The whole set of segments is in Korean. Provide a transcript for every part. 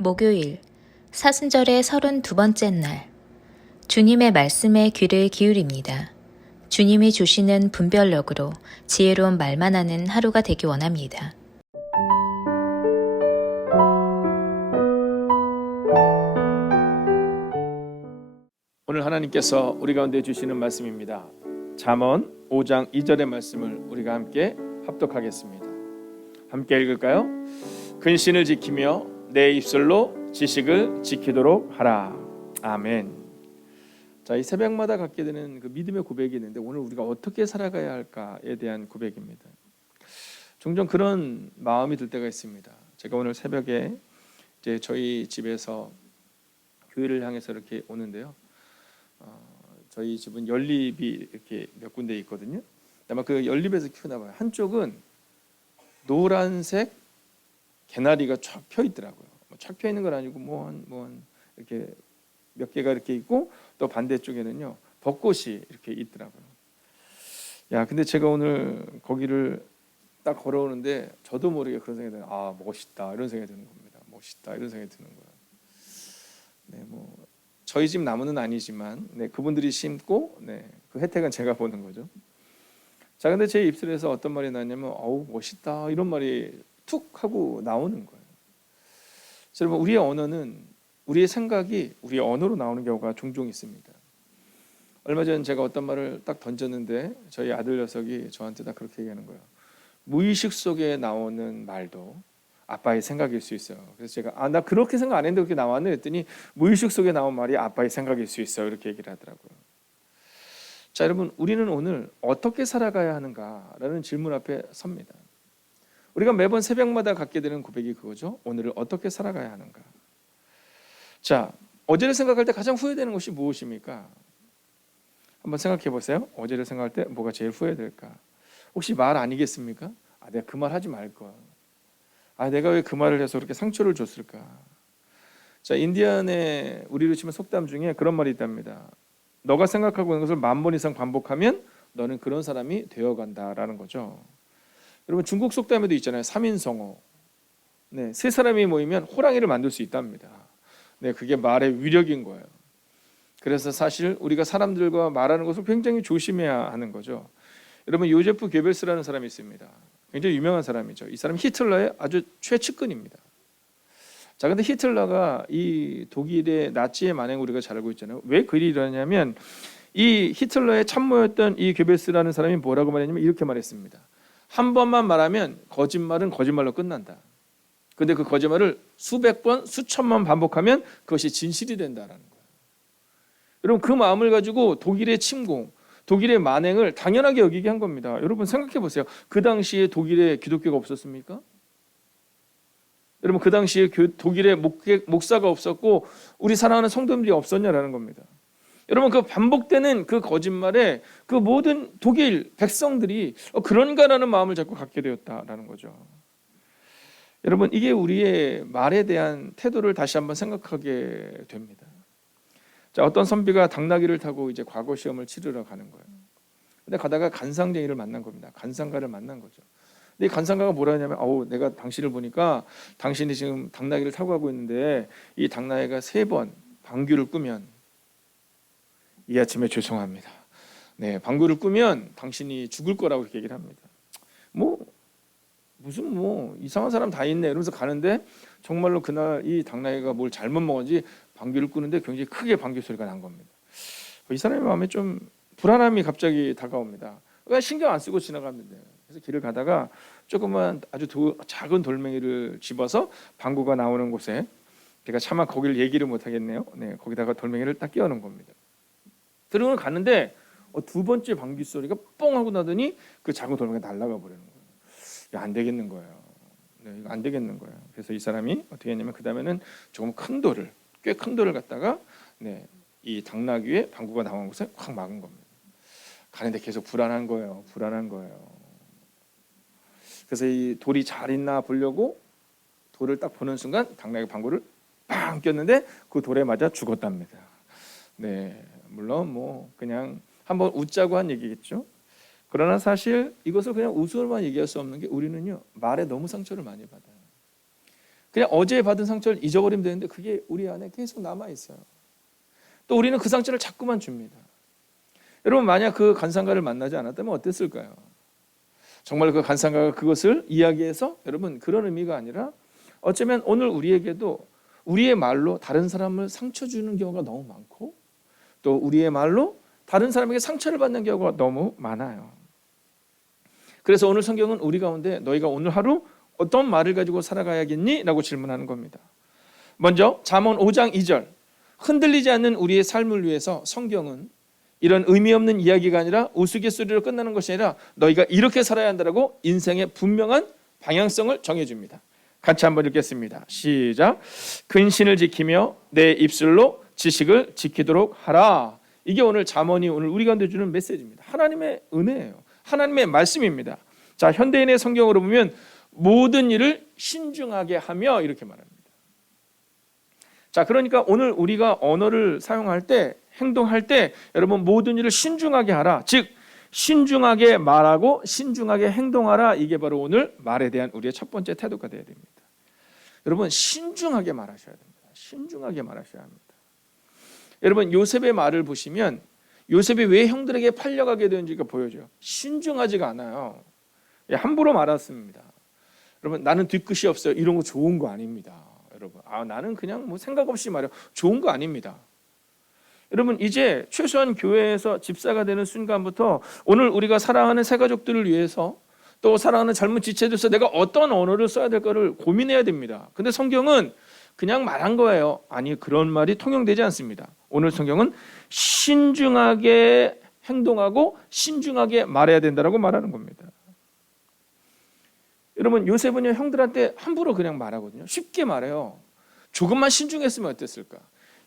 목요일 사순절의 32번째 날 주님의 말씀에 귀를 기울입니다. 주님이 주시는 분별력으로 지혜로운 말만 하는 하루가 되기 원합니다. 오늘 하나님께서 우리 가운데 주시는 말씀입니다. 잠언 5장 2절의 말씀을 우리가 함께 합독하겠습니다. 함께 읽을까요? 근신을 지키며 내 입술로 지식을 지키도록 하라. 아멘. 자, 이 새벽마다 갖게 되는 그 믿음의 고백이 있는데 오늘 우리가 어떻게 살아가야 할까에 대한 고백입니다. 종종 그런 마음이 들 때가 있습니다. 제가 오늘 새벽에 이제 저희 집에서 교회를 향해서 이렇게 오는데요. 저희 집은 연립이 이렇게 몇 군데 있거든요. 아마 그 연립에서 키우나 봐요. 한쪽은 노란색 개나리가 쫙 펴 있더라고요. 쫙 펴 있는 건 아니고 이렇게 몇 개가 이렇게 있고 또 반대쪽에는요 벚꽃이 이렇게 있더라고요. 야, 근데 제가 오늘 거기를 딱 걸어오는데 저도 모르게 그런 생각이 드는. 아, 멋있다 이런 생각이 드는 겁니다. 멋있다 이런 생각이 드는 거예요. 네, 뭐 저희 집 나무는 아니지만 그분들이 심고 그 혜택은 제가 보는 거죠. 자, 근데 제 입술에서 어떤 말이 나냐면 어우 멋있다 이런 말이 툭 하고 나오는 거예요. 여러분, 우리의 언어는 우리의 생각이 우리의 언어로 나오는 경우가 종종 있습니다. 얼마 전 제가 어떤 말을 딱 던졌는데 저희 아들 녀석이 저한테 다 그렇게 얘기하는 거예요. 무의식 속에 나오는 말도 아빠의 생각일 수 있어요. 그래서 제가 나 그렇게 생각 안 했는데 그렇게 나왔네 했더니 무의식 속에 나온 말이 아빠의 생각일 수 있어요. 이렇게 얘기를 하더라고요. 자, 여러분, 우리는 오늘 어떻게 살아가야 하는가라는 질문 앞에 섭니다. 우리가 매번 새벽마다 갖게 되는 고백이 그거죠. 오늘을 어떻게 살아가야 하는가. 자, 어제를 생각할 때 가장 후회되는 것이 무엇입니까? 한번 생각해 보세요. 어제를 생각할 때 뭐가 제일 후회될까? 혹시 말 아니겠습니까? 내가 그 말 하지 말걸. 내가 왜 그 말을 해서 그렇게 상처를 줬을까? 자, 인디안의 우리로 치면 속담 중에 그런 말이 있답니다. 너가 생각하고 있는 것을 10,000번 이상 반복하면 너는 그런 사람이 되어간다라는 거죠. 여러분, 중국 속담에도 있잖아요. 3인성어. 세 사람이 모이면 호랑이를 만들 수 있답니다. 그게 말의 위력인 거예요. 그래서 사실 우리가 사람들과 말하는 것을 굉장히 조심해야 하는 거죠. 여러분, 요제프 괴벨스라는 사람이 있습니다. 굉장히 유명한 사람이죠. 이 사람 히틀러의 아주 최측근입니다. 자, 근데 히틀러가 이 독일의 나치의 만행을 우리가 잘 알고 있잖아요. 왜 그 일이 일어나냐면 이 히틀러의 참모였던 이 괴벨스라는 사람이 뭐라고 말했냐면 이렇게 말했습니다. 한 번만 말하면 거짓말은 거짓말로 끝난다. 근데 그 거짓말을 수백 번, 수천만 반복하면 그것이 진실이 된다라는 거예요. 여러분, 그 마음을 가지고 독일의 침공, 독일의 만행을 당연하게 여기게 한 겁니다. 여러분, 생각해 보세요. 그 당시에 독일에 기독교가 없었습니까? 여러분, 그 당시에 독일에 목사가 없었고 우리 사랑하는 성도님들이 없었냐라는 겁니다. 여러분, 그 반복되는 그 거짓말에 그 모든 독일 백성들이 그런가라는 마음을 자꾸 갖게 되었다라는 거죠. 여러분, 이게 우리의 말에 대한 태도를 다시 한번 생각하게 됩니다. 자, 어떤 선비가 당나귀를 타고 이제 과거 시험을 치르러 가는 거예요. 근데 가다가 간상쟁이를 만난 겁니다. 간상가를 만난 거죠. 근데 이 간상가가 뭐라 하냐면 내가 당신을 보니까 당신이 지금 당나귀를 타고 가고 있는데 이 당나귀가 3번 방귀를 끄면 이 아침에 죄송합니다. 방귀를 끄면 당신이 죽을 거라고 이렇게 얘기를 합니다. 무슨 이상한 사람 다 있네 이러면서 가는데 정말로 그날 이 당나귀가 뭘 잘못 먹었는지 방귀를 끄는데 굉장히 크게 방귀 소리가 난 겁니다. 이 사람의 마음에 좀 불안함이 갑자기 다가옵니다. 그냥 신경 안 쓰고 지나갔는데 그래서 길을 가다가 조그만 아주 작은 돌멩이를 집어서 방구가 나오는 곳에 제가 차마 거기를 얘기를 못 하겠네요. 거기다가 돌멩이를 딱 끼워놓은 겁니다. 들어오는 갔는데 2번째 방귀 소리가 뻥 하고 나더니 그 작은 돌멩이가 날아가 버리는 거예요. 안 되겠는 거예요. 이거 안 되겠는 거예요. 그래서 이 사람이 어떻게 했냐면 그 다음에는 조금 큰 돌을 꽤 큰 돌을 갖다가 이 당나귀의 방구가 나온 곳에 확 막은 겁니다. 가는데 계속 불안한 거예요. 그래서 이 돌이 잘 있나 보려고 돌을 딱 보는 순간 당나귀 방구를 빵 꼈는데 그 돌에 맞아 죽었답니다. 물론 그냥 한번 웃자고 한 얘기겠죠. 그러나 사실 이것을 그냥 웃으로만 얘기할 수 없는 게 우리는요 말에 너무 상처를 많이 받아요. 그냥 어제 받은 상처를 잊어버리면 되는데 그게 우리 안에 계속 남아있어요. 또 우리는 그 상처를 자꾸만 줍니다. 여러분 만약 그 간상가를 만나지 않았다면 어땠을까요? 정말 그 간상가가 그것을 이야기해서 여러분 그런 의미가 아니라 어쩌면 오늘 우리에게도 우리의 말로 다른 사람을 상처 주는 경우가 너무 많고 또 우리의 말로 다른 사람에게 상처를 받는 경우가 너무 많아요. 그래서 오늘 성경은 우리 가운데 너희가 오늘 하루 어떤 말을 가지고 살아가야겠니? 라고 질문하는 겁니다. 먼저 잠언 5장 2절 흔들리지 않는 우리의 삶을 위해서 성경은 이런 의미 없는 이야기가 아니라 우스갯소리로 끝나는 것이 아니라 너희가 이렇게 살아야 한다라고 인생의 분명한 방향성을 정해줍니다. 같이 한번 읽겠습니다. 시작. 근신을 지키며 내 입술로 지식을 지키도록 하라. 이게 오늘 잠언이 오늘 우리 가운데 주는 메시지입니다. 하나님의 은혜예요. 하나님의 말씀입니다. 자, 현대인의 성경으로 보면 모든 일을 신중하게 하며 이렇게 말합니다. 자, 그러니까 오늘 우리가 언어를 사용할 때 행동할 때 여러분 모든 일을 신중하게 하라. 즉 신중하게 말하고 신중하게 행동하라. 이게 바로 오늘 말에 대한 우리의 첫 번째 태도가 되어야 됩니다. 여러분 신중하게 말하셔야 됩니다. 신중하게 말하셔야 합니다. 여러분 요셉의 말을 보시면 요셉이 왜 형들에게 팔려가게 되는지가 보여져요. 신중하지가 않아요. 함부로 말았습니다. 여러분 나는 뒤끝이 없어요. 이런 거 좋은 거 아닙니다. 여러분 나는 그냥 뭐 생각 없이 말해요. 좋은 거 아닙니다. 여러분 이제 최소한 교회에서 집사가 되는 순간부터 오늘 우리가 사랑하는 새가족들을 위해서 또 사랑하는 젊은 지체들에서 내가 어떤 언어를 써야 될까를 고민해야 됩니다. 근데 성경은 그냥 말한 거예요. 아니 그런 말이 통용되지 않습니다. 오늘 성경은 신중하게 행동하고 신중하게 말해야 된다라고 말하는 겁니다. 여러분 요셉은요 형들한테 함부로 그냥 말하거든요. 쉽게 말해요. 조금만 신중했으면 어땠을까?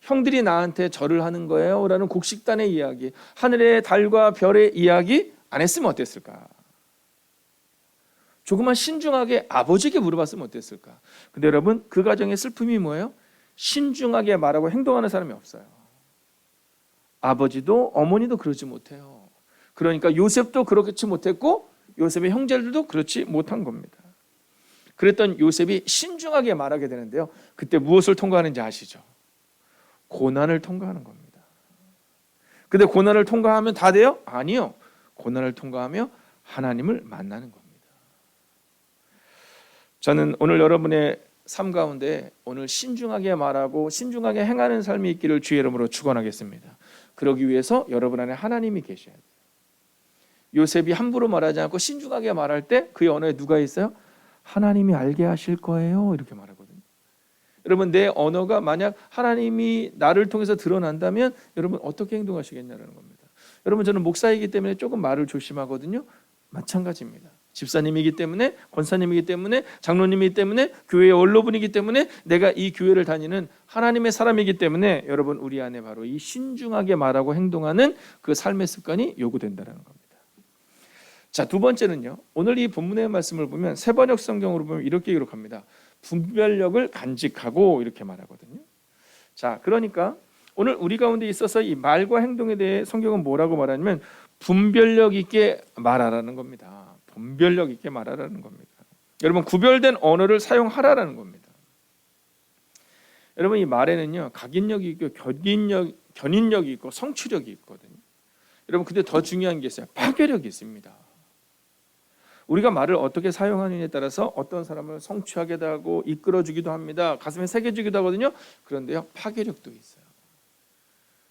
형들이 나한테 절을 하는 거예요 라는 곡식단의 이야기, 하늘의 달과 별의 이야기 안 했으면 어땠을까? 조금만 신중하게 아버지에게 물어봤으면 어땠을까? 근데 여러분 그 가정의 슬픔이 뭐예요? 신중하게 말하고 행동하는 사람이 없어요. 아버지도 어머니도 그러지 못해요. 그러니까 요셉도 그렇지 못했고 요셉의 형제들도 그렇지 못한 겁니다. 그랬던 요셉이 신중하게 말하게 되는데요. 그때 무엇을 통과하는지 아시죠? 고난을 통과하는 겁니다. 근데 고난을 통과하면 다 돼요? 아니요. 고난을 통과하며 하나님을 만나는 겁니다. 저는 오늘 여러분의 삶 가운데 오늘 신중하게 말하고 신중하게 행하는 삶이 있기를 주의 이름으로 축원하겠습니다. 그러기 위해서 여러분 안에 하나님이 계셔야 돼요. 요셉이 함부로 말하지 않고 신중하게 말할 때 그의 언어에 누가 있어요? 하나님이 알게 하실 거예요. 이렇게 말하거든요. 여러분 내 언어가 만약 하나님이 나를 통해서 드러난다면 여러분 어떻게 행동하시겠냐는 겁니다. 여러분 저는 목사이기 때문에 조금 말을 조심하거든요. 마찬가지입니다. 집사님이기 때문에 권사님이기 때문에 장로님이기 때문에 교회의 원로분이기 때문에 내가 이 교회를 다니는 하나님의 사람이기 때문에 여러분 우리 안에 바로 이 신중하게 말하고 행동하는 그 삶의 습관이 요구된다는 겁니다. 자, 두 번째는요. 오늘 이 본문의 말씀을 보면 세번역 성경으로 보면 이렇게 기록합니다. 분별력을 간직하고 이렇게 말하거든요. 자, 그러니까 오늘 우리 가운데 있어서 이 말과 행동에 대해 성경은 뭐라고 말하냐면 분별력 있게 말하라는 겁니다. 분별력 있게 말하라는 겁니다. 여러분 구별된 언어를 사용하라는 겁니다. 여러분 이 말에는요 각인력이 있고 견인력이 있고 성취력이 있거든요. 여러분 근데 더 중요한 게 있어요. 파괴력이 있습니다. 우리가 말을 어떻게 사용하느냐에 따라서 어떤 사람을 성취하게도 하고 이끌어주기도 합니다. 가슴에 새겨주기도 하거든요. 그런데요 파괴력도 있어요.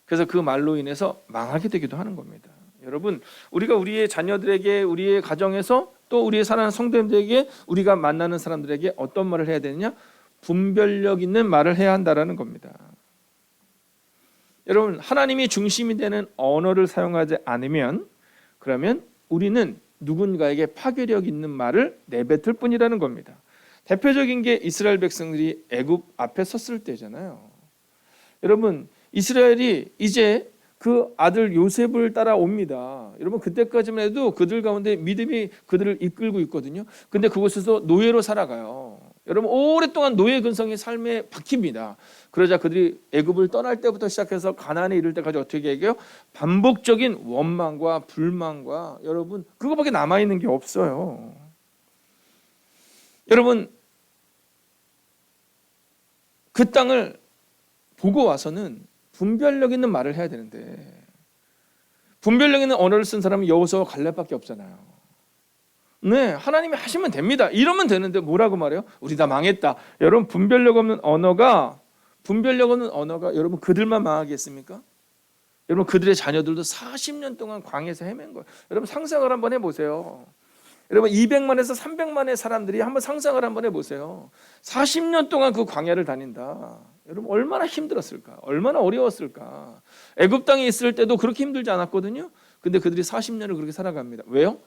그래서 그 말로 인해서 망하게 되기도 하는 겁니다. 여러분 우리가 우리의 자녀들에게 우리의 가정에서 또 우리의 사랑하는 성도님들에게 우리가 만나는 사람들에게 어떤 말을 해야 되느냐? 분별력 있는 말을 해야 한다는 겁니다. 여러분 하나님이 중심이 되는 언어를 사용하지 않으면 그러면 우리는 누군가에게 파괴력 있는 말을 내뱉을 뿐이라는 겁니다. 대표적인 게 이스라엘 백성들이 애굽 앞에 섰을 때잖아요. 여러분 이스라엘이 이제 그 아들 요셉을 따라옵니다. 여러분 그때까지만 해도 그들 가운데 믿음이 그들을 이끌고 있거든요. 근데 그곳에서 노예로 살아가요. 여러분 오랫동안 노예 근성이 삶에 박힙니다. 그러자 그들이 애굽을 떠날 때부터 시작해서 가나안에 이를 때까지 어떻게 얘기해요? 반복적인 원망과 불만과 여러분 그거밖에 남아있는 게 없어요. 여러분 그 땅을 보고 와서는 분별력 있는 말을 해야 되는데 분별력 있는 언어를 쓴 사람은 여호수아와 갈렙밖에 없잖아요. 네, 하나님이 하시면 됩니다. 이러면 되는데 뭐라고 말해요? 우리 다 망했다. 여러분 분별력 없는 언어가 여러분 그들만 망하겠습니까? 여러분 그들의 자녀들도 40년 동안 광야에서 헤맨 거예요. 여러분 상상을 한번 해보세요. 여러분 200만에서 300만의 사람들이 한번 상상을 한번 해보세요. 40년 동안 그 광야를 다닌다. 여러분 얼마나 힘들었을까? 얼마나 어려웠을까? 애굽 땅에 있을 때도 그렇게 힘들지 않았거든요. 근데 그들이 40년을 그렇게 살아갑니다. 왜요?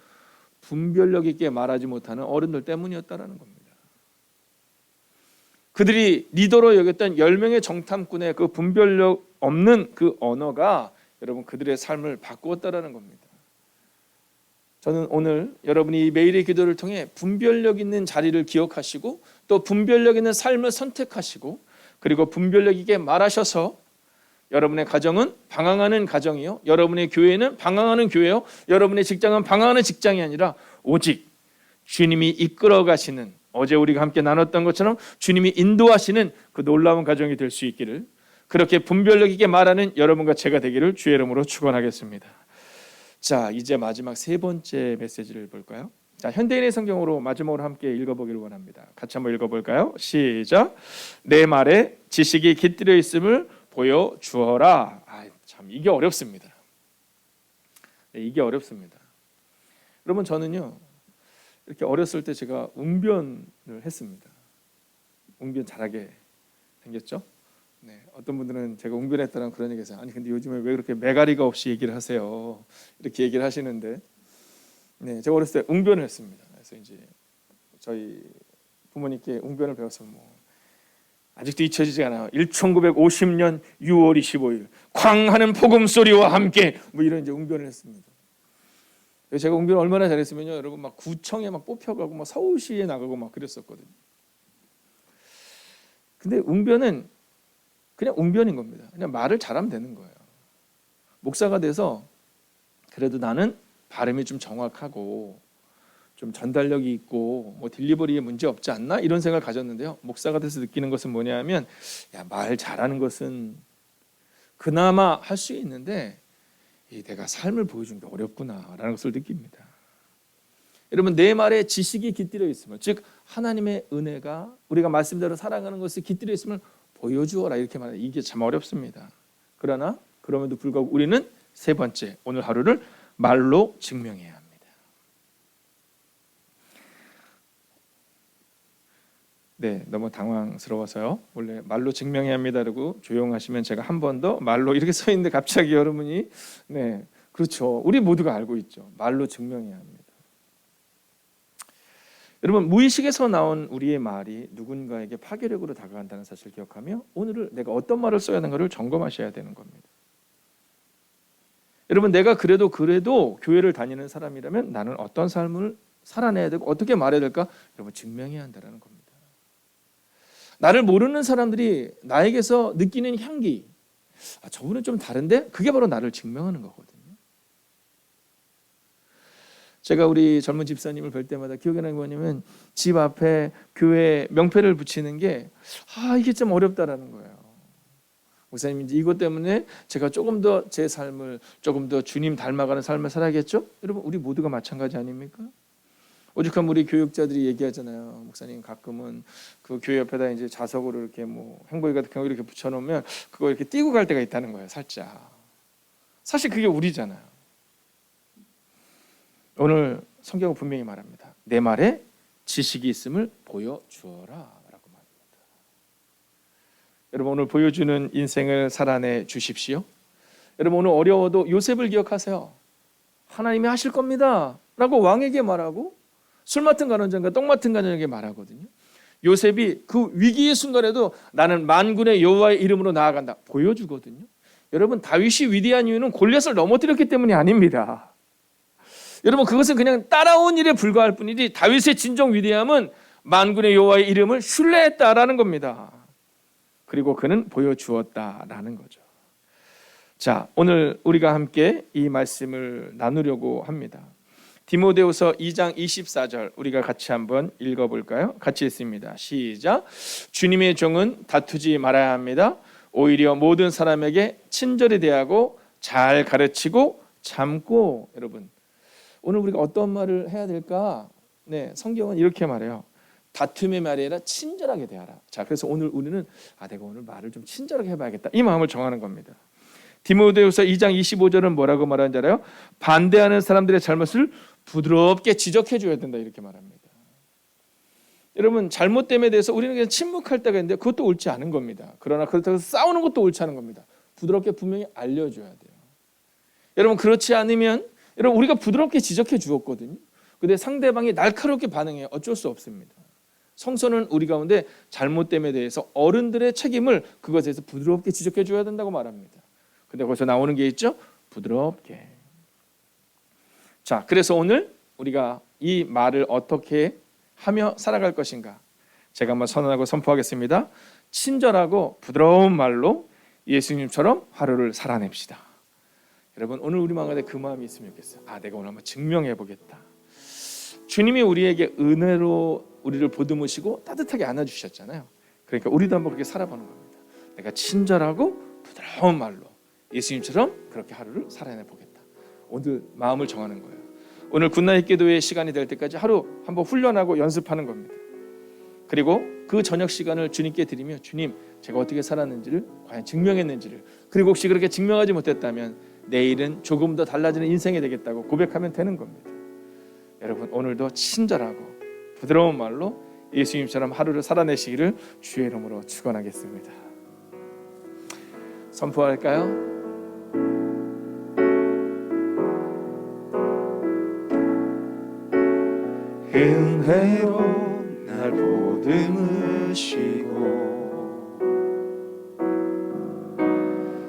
분별력 있게 말하지 못하는 어른들 때문이었다라는 겁니다. 그들이 리더로 여겼던 10명의 정탐꾼의 그 분별력 없는 그 언어가 여러분 그들의 삶을 바꾸었다라는 겁니다. 저는 오늘 여러분이 매일의 기도를 통해 분별력 있는 자리를 기억하시고 또 분별력 있는 삶을 선택하시고 그리고 분별력 있게 말하셔서 여러분의 가정은 방황하는 가정이요, 여러분의 교회는 방황하는 교회요, 여러분의 직장은 방황하는 직장이 아니라 오직 주님이 이끌어 가시는, 어제 우리가 함께 나눴던 것처럼 주님이 인도하시는 그 놀라운 가정이 될 수 있기를, 그렇게 분별력 있게 말하는 여러분과 제가 되기를 주의 이름으로 축원하겠습니다. 자, 이제 마지막 세 번째 메시지를 볼까요? 자, 현대인의 성경으로 마지막으로 함께 읽어보기를 원합니다. 같이 한번 읽어볼까요? 시작. 내 말에 지식이 깃들여 있음을 보여주어라. 참 이게 어렵습니다. 네, 이게 어렵습니다. 여러분 저는요 이렇게 어렸을 때 제가 웅변을 했습니다. 웅변 잘하게 생겼죠? 네, 어떤 분들은 제가 웅변했다는 그런 얘기해서 아니 근데 요즘에 왜 그렇게 매가리가 없이 얘기를 하세요? 이렇게 얘기를 하시는데, 네, 제가 어렸을 때 웅변을 했습니다. 그래서 이제 저희 부모님께 웅변을 배워서 아직도 잊혀지지 않아요. 1950년 6월 25일 광하는 복음 소리와 함께 이런 이제 웅변을 했습니다. 제가 웅변을 얼마나 잘했으면요, 여러분 막 구청에 막 뽑혀가고 막 서울시에 나가고 막 그랬었거든요. 근데 웅변은 그냥 웅변인 겁니다. 그냥 말을 잘하면 되는 거예요. 목사가 돼서 그래도 나는 발음이 좀 정확하고 좀 전달력이 있고 딜리버리에 문제 없지 않나 이런 생각을 가졌는데요. 목사가 돼서 느끼는 것은 뭐냐면 말 잘하는 것은 그나마 할 수 있는데 내가 삶을 보여주는 게 어렵구나라는 것을 느낍니다. 여러분 내 말에 지식이 깃들여 있음을, 즉 하나님의 은혜가 우리가 말씀대로 살아가는 것을 깃들여 있음을 보여주어라 이렇게 말해요. 이게 참 어렵습니다. 그러나 그럼에도 불구하고 우리는 세 번째, 오늘 하루를 말로 증명해야 합니다. 네, 너무 당황스러워서요. 원래 말로 증명해야 합니다라고 조용하시면 제가 한 번 더 말로 이렇게 서 있는데 갑자기 여러분이 네, 그렇죠. 우리 모두가 알고 있죠. 말로 증명해야 합니다. 여러분 무의식에서 나온 우리의 말이 누군가에게 파괴력으로 다가간다는 사실을 기억하며 오늘을 내가 어떤 말을 써야 하는가를 점검하셔야 되는 겁니다. 여러분 내가 그래도 교회를 다니는 사람이라면 나는 어떤 삶을 살아내야 되고 어떻게 말해야 될까? 여러분 증명해야 한다는 겁니다. 나를 모르는 사람들이 나에게서 느끼는 향기, 저분은 좀 다른데? 그게 바로 나를 증명하는 거거든요. 제가 우리 젊은 집사님을 뵐 때마다 기억에 나는 게 뭐냐면 집 앞에 교회 명패를 붙이는 게 이게 좀 어렵다라는 거예요. 목사님 이제 이것 때문에 제가 조금 더 제 삶을 조금 더 주님 닮아가는 삶을 살아야겠죠? 여러분 우리 모두가 마찬가지 아닙니까? 오죽하면 우리 교육자들이 얘기하잖아요. 목사님 가끔은 그 교회 옆에다 이제 자석으로 이렇게 행보기 같은 거 이렇게 붙여놓으면 그거 이렇게 띄고 갈 때가 있다는 거예요. 살짝. 사실 그게 우리잖아요. 오늘 성경은 분명히 말합니다. 내 말에 지식이 있음을 보여주어라 라고 말합니다. 여러분 오늘 보여주는 인생을 살아내 주십시오. 여러분 오늘 어려워도 요셉을 기억하세요. 하나님이 하실 겁니다 라고 왕에게 말하고 술 맡은 간원장과 떡 맡은 간원장에게 말하거든요. 요셉이 그 위기의 순간에도 나는 만군의 여호와의 이름으로 나아간다 보여주거든요. 여러분 다윗이 위대한 이유는 골리앗을 넘어뜨렸기 때문이 아닙니다. 여러분 그것은 그냥 따라온 일에 불과할 뿐이지 다윗의 진정 위대함은 만군의 여호와의 이름을 신뢰했다라는 겁니다. 그리고 그는 보여주었다라는 거죠. 자, 오늘 우리가 함께 이 말씀을 나누려고 합니다. 디모데후서 2장 24절 우리가 같이 한번 읽어볼까요? 같이 읽습니다. 시작. 주님의 종은 다투지 말아야 합니다. 오히려 모든 사람에게 친절히 대하고 잘 가르치고 참고. 여러분, 오늘 우리가 어떤 말을 해야 될까? 네, 성경은 이렇게 말해요. 다툼의 말이 아니라 친절하게 대하라. 자, 그래서 오늘 우리는 내가 오늘 말을 좀 친절하게 해봐야겠다, 이 마음을 정하는 겁니다. 디모데후서 2장 25절은 뭐라고 말하는지 알아요? 반대하는 사람들의 잘못을 부드럽게 지적해 줘야 된다, 이렇게 말합니다. 여러분, 잘못됨에 대해서 우리는 그냥 침묵할 때가 있는데 그것도 옳지 않은 겁니다. 그러나 그렇다고 해서 싸우는 것도 옳지 않은 겁니다. 부드럽게 분명히 알려줘야 돼요. 여러분, 그렇지 않으면 여러분, 우리가 부드럽게 지적해 주었거든요. 근데 상대방이 날카롭게 반응해요. 어쩔 수 없습니다. 성서는 우리 가운데 잘못됨에 대해서 어른들의 책임을 그것에 대해서 부드럽게 지적해 줘야 된다고 말합니다. 근데 거기서 나오는 게 있죠? 부드럽게. 자, 그래서 오늘 우리가 이 말을 어떻게 하며 살아갈 것인가, 제가 한번 선언하고 선포하겠습니다. 친절하고 부드러운 말로 예수님처럼 하루를 살아냅시다. 여러분, 오늘 우리 마음에 그 마음이 있으면 좋겠어요. 내가 오늘 한번 증명해 보겠다. 주님이 우리에게 은혜로 우리를 보듬으시고 따뜻하게 안아주셨잖아요. 그러니까 우리도 한번 그렇게 살아보는 겁니다. 내가 친절하고 부드러운 말로 예수님처럼 그렇게 하루를 살아내보겠다. 오늘 마음을 정하는 거예요. 오늘 굿나잇 기도의 시간이 될 때까지 하루 한번 훈련하고 연습하는 겁니다. 그리고 그 저녁 시간을 주님께 드리며, 주님, 제가 어떻게 살았는지를 과연 증명했는지를, 그리고 혹시 그렇게 증명하지 못했다면 내일은 조금 더 달라지는 인생이 되겠다고 고백하면 되는 겁니다. 여러분, 오늘도 친절하고 부드러운 말로 예수님처럼 하루를 살아내시기를 주의 이름으로 축원하겠습니다. 선포할까요? 은혜로 날 보듬으시고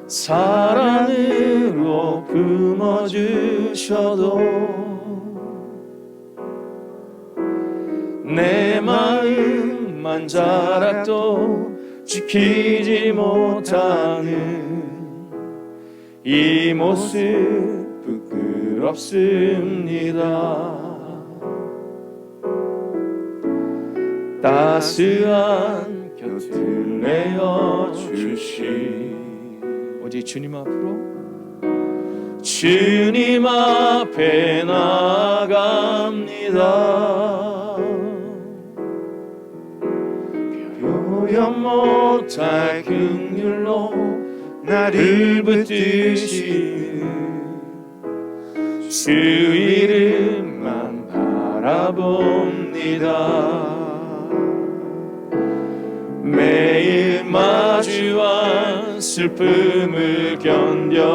사랑으로 품어주셔도 내 마음만 자락도 지키지 못하는 이 모습 부끄럽습니다. 따스한 곁을 내어주시 오직 주님 앞으로, 주님 앞에 나갑니다. 표현 못할 긍휼로 나를 붙드시는 주 이름만 바라봅니다. 매일 마주한 슬픔을 견뎌나가며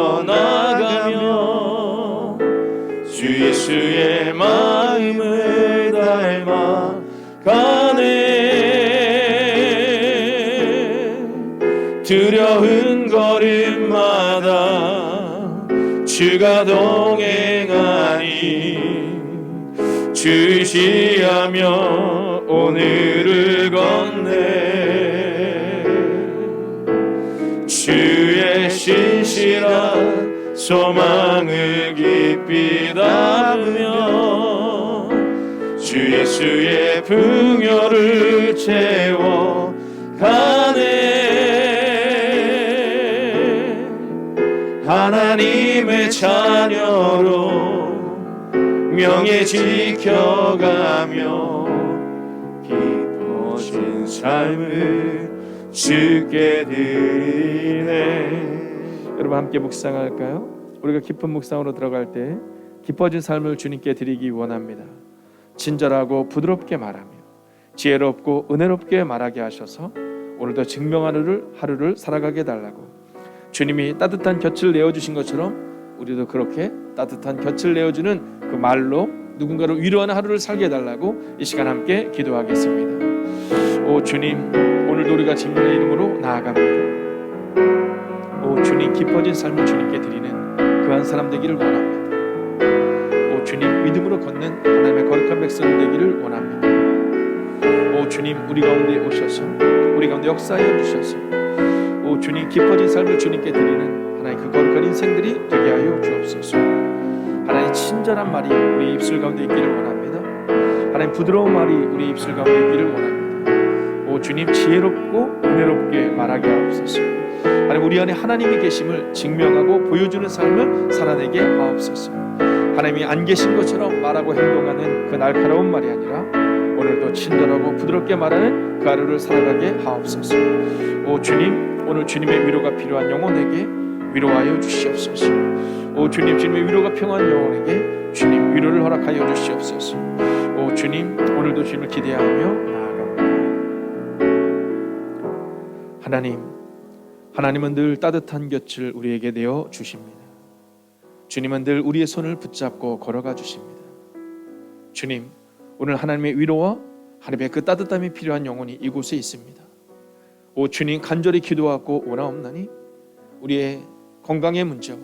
주 예수의 마음을 닮아가네. 두려운 걸음마다 주가 동행하니 주시하며 오늘을 걷네. 주의 신실한 소망을 깊이 담으며 주 예수의 풍요를 채워가네. 하나님의 자녀로 명예 지켜가며 깊어진 삶을 주께 드리네. 여러분 함께 묵상할까요? 우리가 깊은 묵상으로 들어갈 때 깊어진 삶을 주님께 드리기 원합니다. 친절하고 부드럽게 말하며 지혜롭고 은혜롭게 말하게 하셔서 오늘도 증명하는 하루를 살아가게 달라고, 주님이 따뜻한 곁을 내어주신 것처럼 우리도 그렇게 따뜻한 곁을 내어주는 그 말로 누군가를 위로하는 하루를 살게 해달라고 이 시간 함께 기도하겠습니다. 오 주님, 오늘도 우리가 주님의 이름으로 나아갑니다. 오 주님, 깊어진 삶을 주님께 드리는 그 한 사람 되기를 원합니다. 오 주님, 믿음으로 걷는 하나님의 거룩한 백성 되기를 원합니다. 오 주님, 우리 가운데 오셔서 우리 가운데 역사하여 주셔서 오 주님, 깊어진 삶을 주님께 드리는 하나님 그 거룩한 인생들이 되게 하여 주옵소서. 하나님 하나님의 친절한 말이 우리 입술 가운데 있기를 원합니다. 하나님 부드러운 말이 우리 입술 가운데 있기를 원합니다. 오 주님 지혜롭고 은혜롭게 말하게 하옵소서. 하나님 우리 안에 하나님이 계심을 증명하고 보여주는 삶을 살아내게 하옵소서. 하나님이 안 계신 것처럼 말하고 행동하는 그 날카로운 말이 아니라 오늘도 친절하고 부드럽게 말하는 그 하루를 살아가게 하옵소서. 오 주님, 오늘 주님의 위로가 필요한 영혼에게 위로하여 주시옵소서. 오 주님, 주님의 위로가 필요한 영혼에게 주님 위로를 허락하여 주시옵소서. 오 주님, 오늘도 주님을 기대하며 나아갑니다. 하나님은 늘 따뜻한 곁을 우리에게 내어 주십니다. 주님은 늘 우리의 손을 붙잡고 걸어가 주십니다. 주님, 오늘 하나님의 위로와 하나님의 그 따뜻함이 필요한 영혼이 이곳에 있습니다. 오 주님, 간절히 기도하고 오나옵나니 우리의 건강의 문제와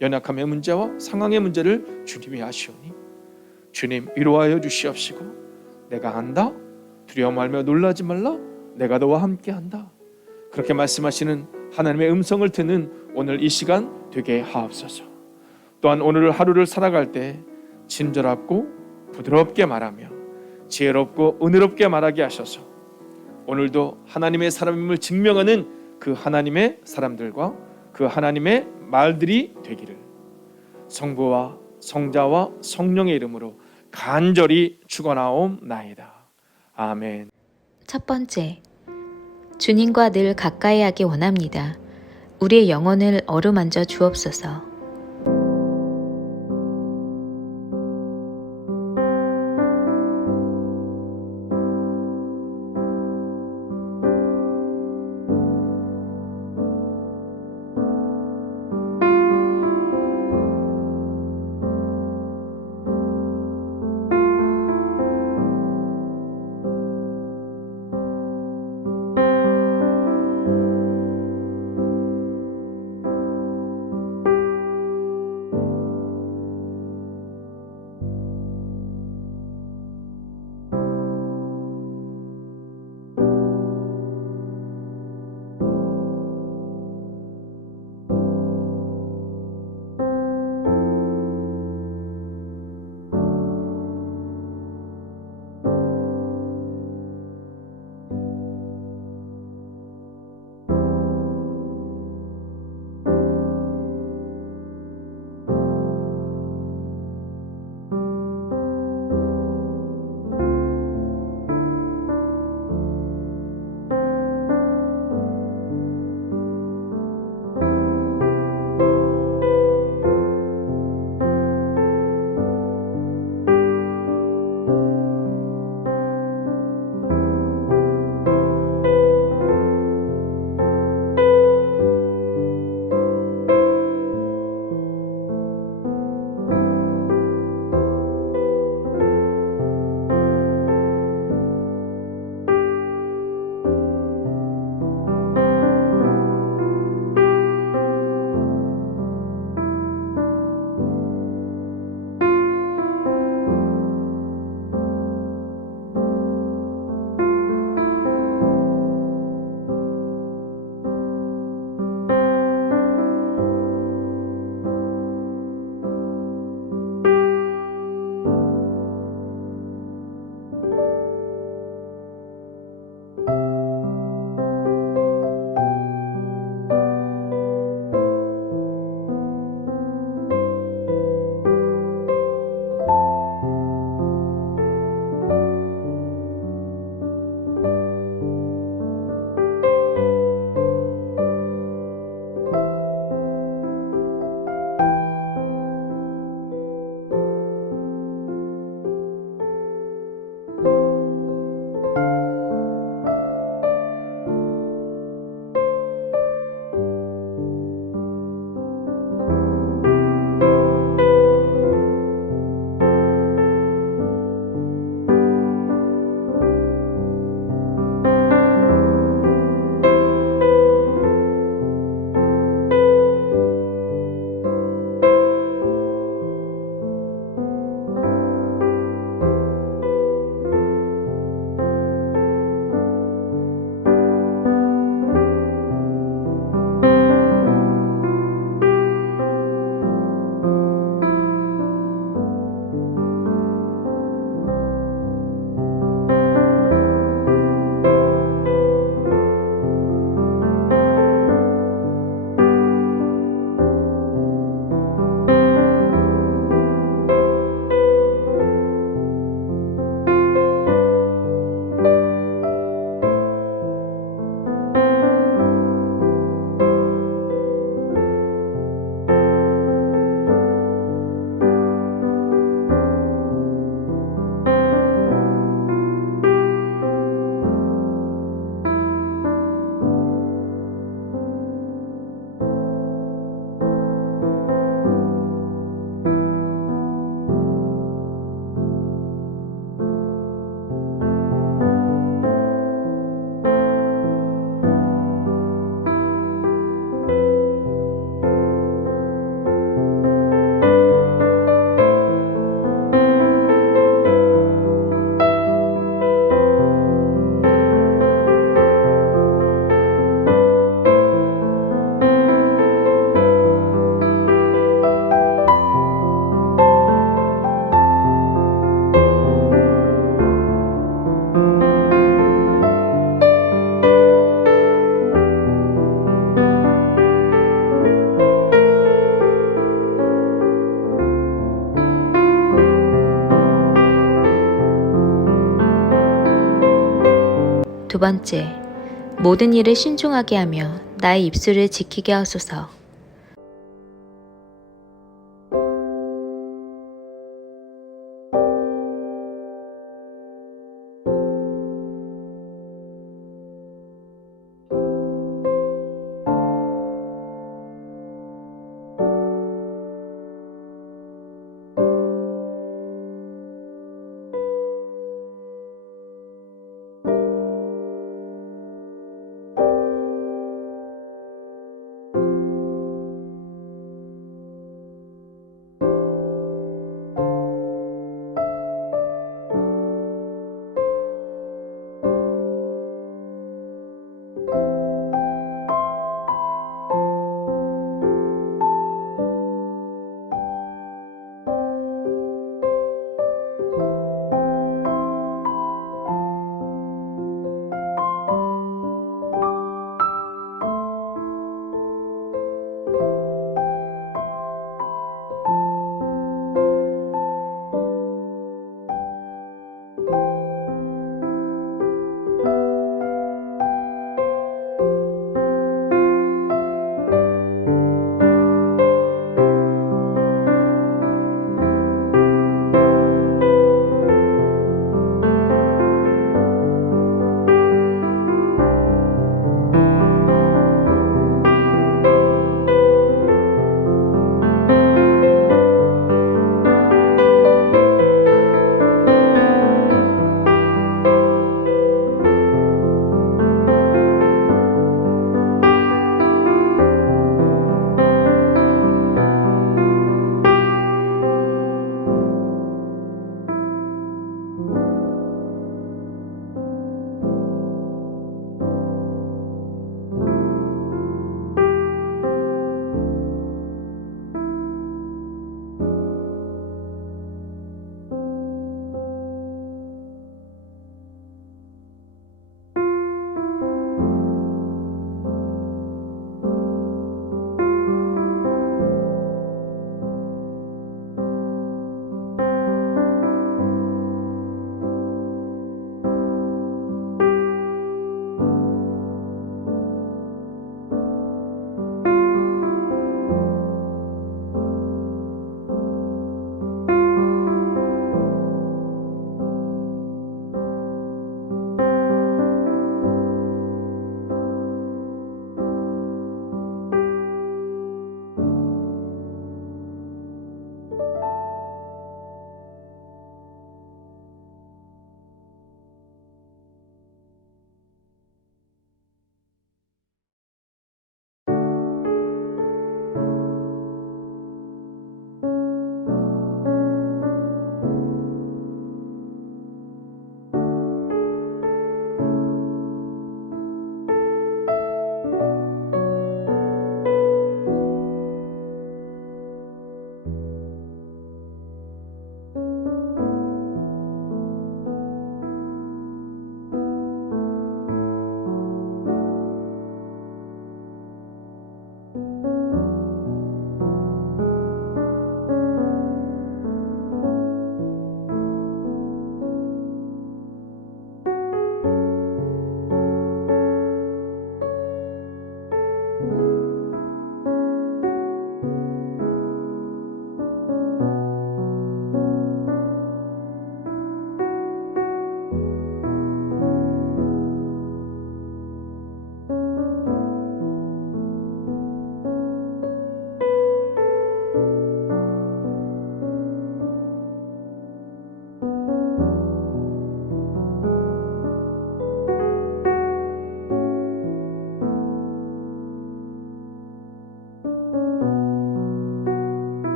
연약함의 문제와 상황의 문제를 주님이 아시오니 주님 위로하여 주시옵시고, 내가 안다, 두려워 말며 놀라지 말라, 내가 너와 함께한다, 그렇게 말씀하시는 하나님의 음성을 듣는 오늘 이 시간 되게 하옵소서. 또한 오늘 하루를 살아갈 때 친절하고 부드럽게 말하며 지혜롭고 은혜롭게 말하게 하셔서 오늘도 하나님의 사람임을 증명하는 그 하나님의 사람들과 그 하나님의 말들이 되기를 성부와 성자와 성령의 이름으로 간절히 축원하옵나이다. 아멘. 첫 번째, 주님과 늘 가까이 하기 원합니다. 우리의 영혼을 어루만져 주옵소서. 번째, 모든 일을 신중하게 하며 나의 입술을 지키게 하소서.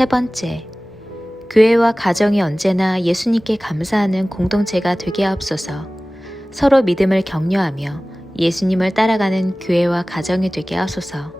세 번째, 교회와 가정이 언제나 예수님께 감사하는 공동체가 되게 하옵소서. 서로 믿음을 격려하며 예수님을 따라가는 교회와 가정이 되게 하소서.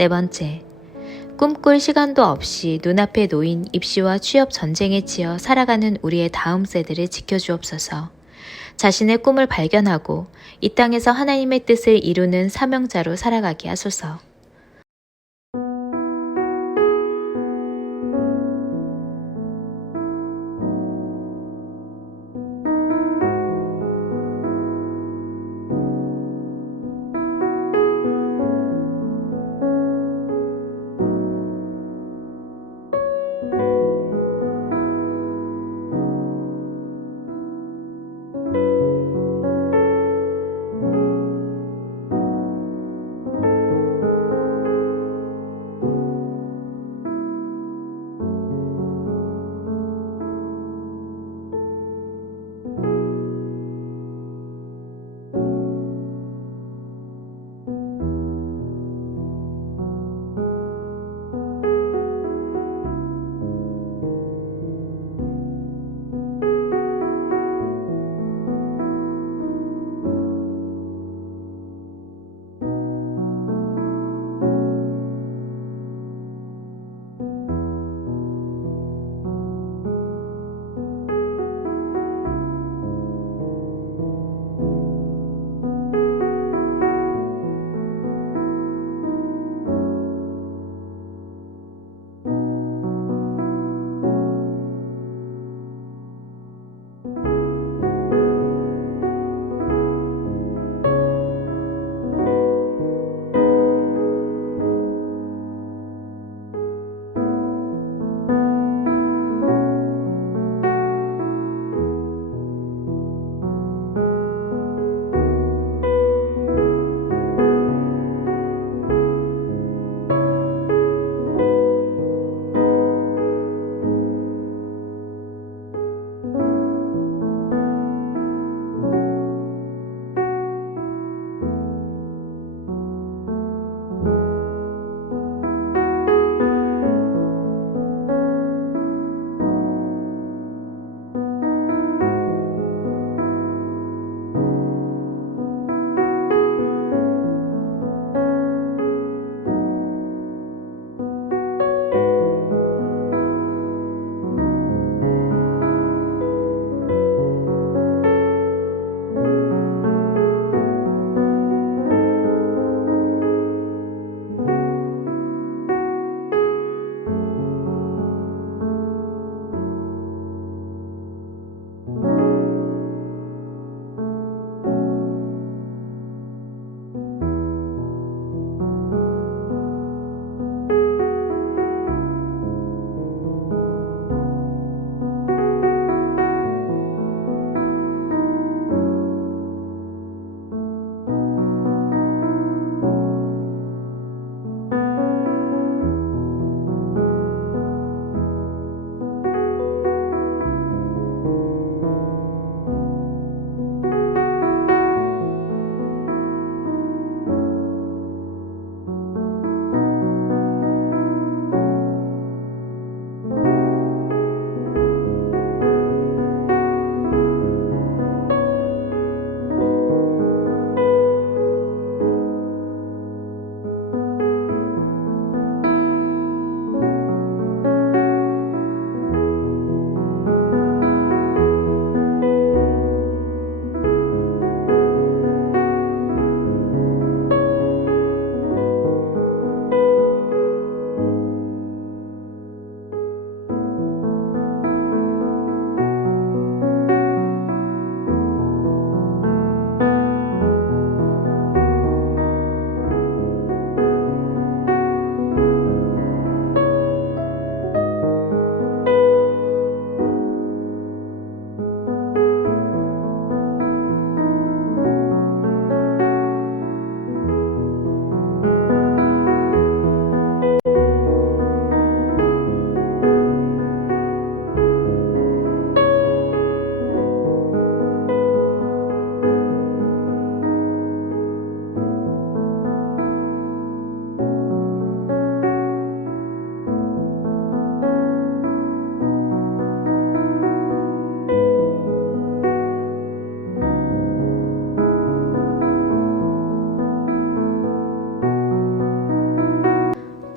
네 번째, 꿈꿀 시간도 없이 눈앞에 놓인 입시와 취업 전쟁에 치여 살아가는 우리의 다음 세대를 지켜주옵소서. 자신의 꿈을 발견하고 이 땅에서 하나님의 뜻을 이루는 사명자로 살아가게 하소서.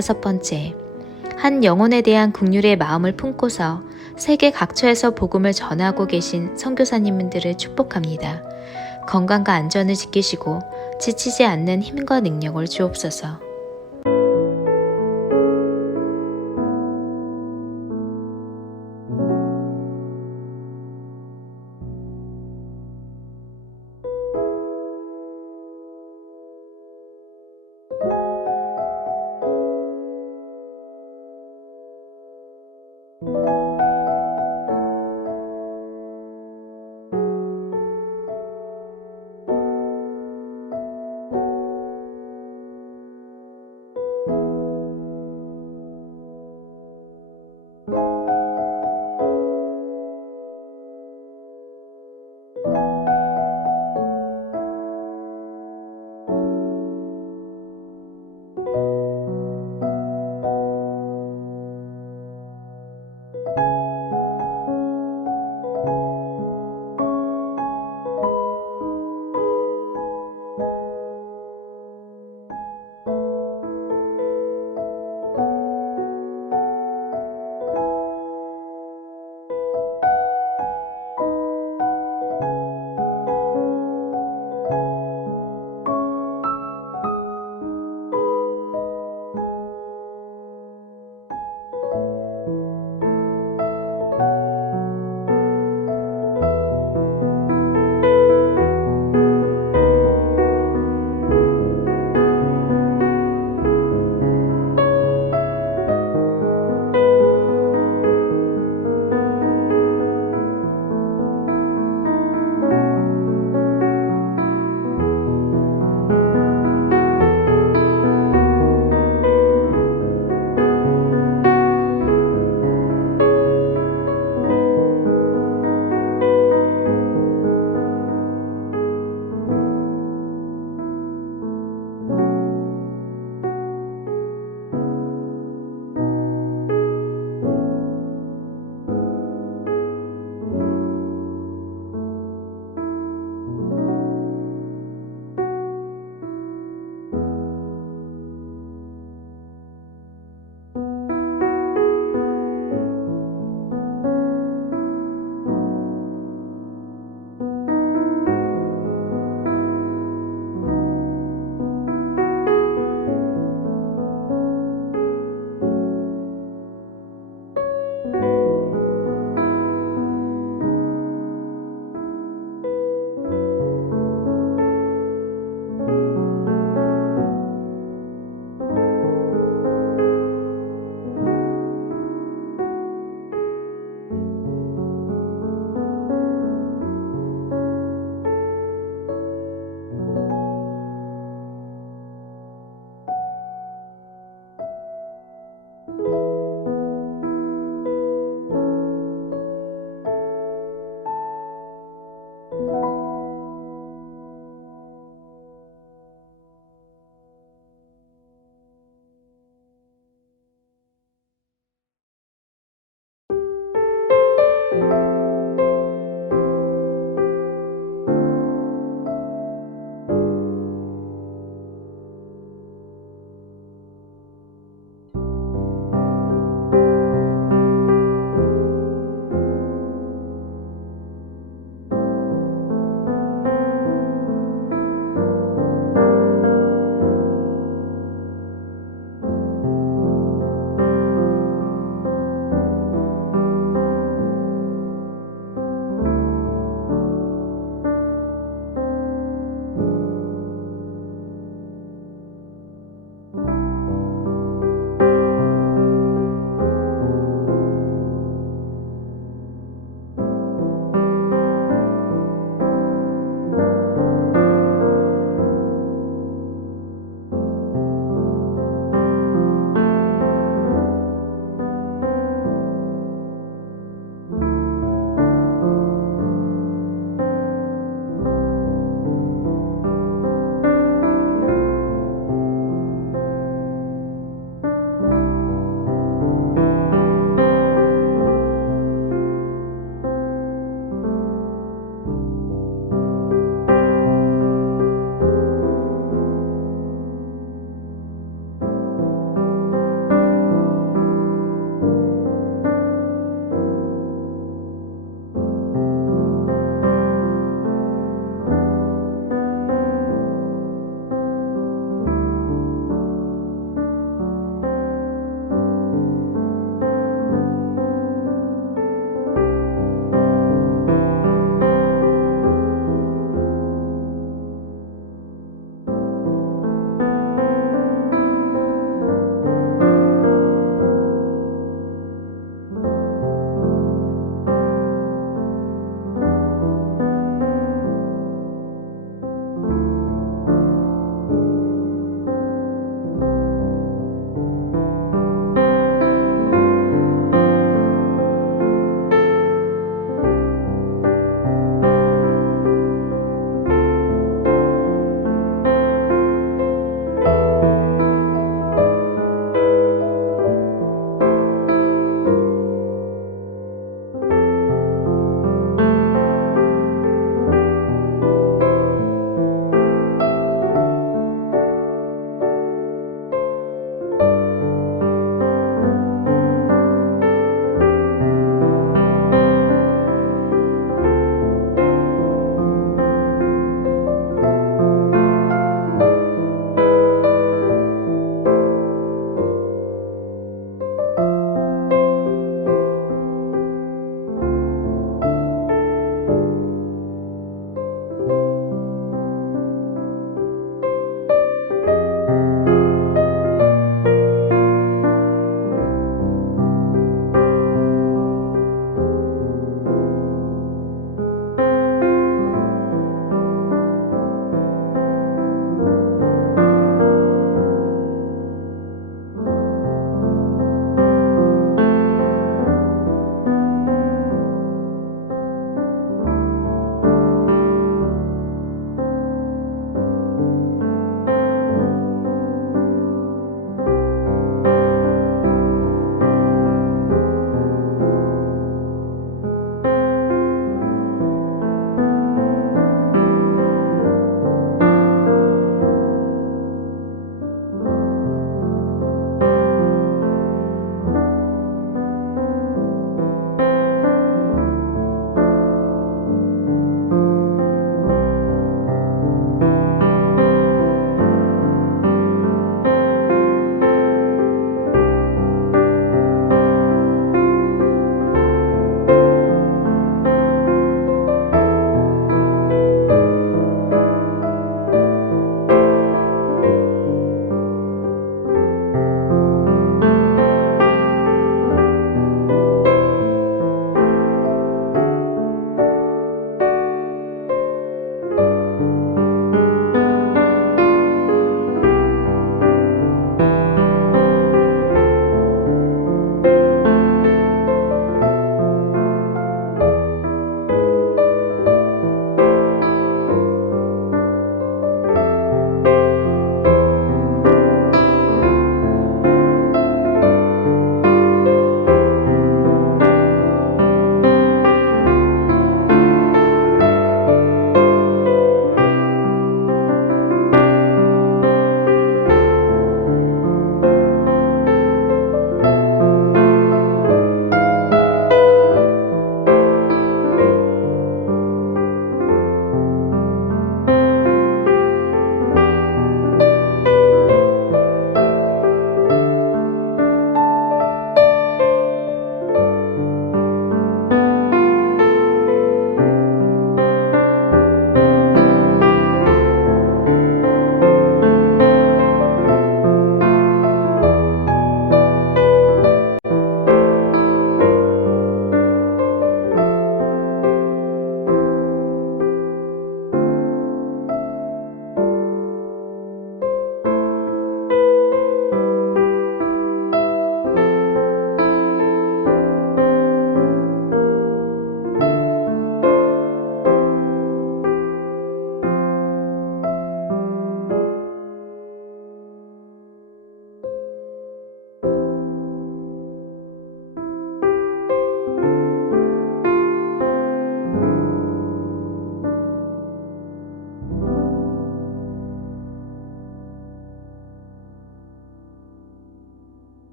5번째, 한 영혼에 대한 긍휼의 마음을 품고서 세계 각처에서 복음을 전하고 계신 선교사님들을 축복합니다. 건강과 안전을 지키시고 지치지 않는 힘과 능력을 주옵소서.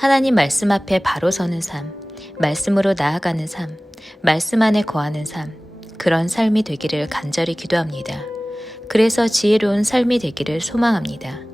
하나님 말씀 앞에 바로 서는 삶, 말씀으로 나아가는 삶, 말씀 안에 거하는 삶, 그런 삶이 되기를 간절히 기도합니다. 그래서 지혜로운 삶이 되기를 소망합니다.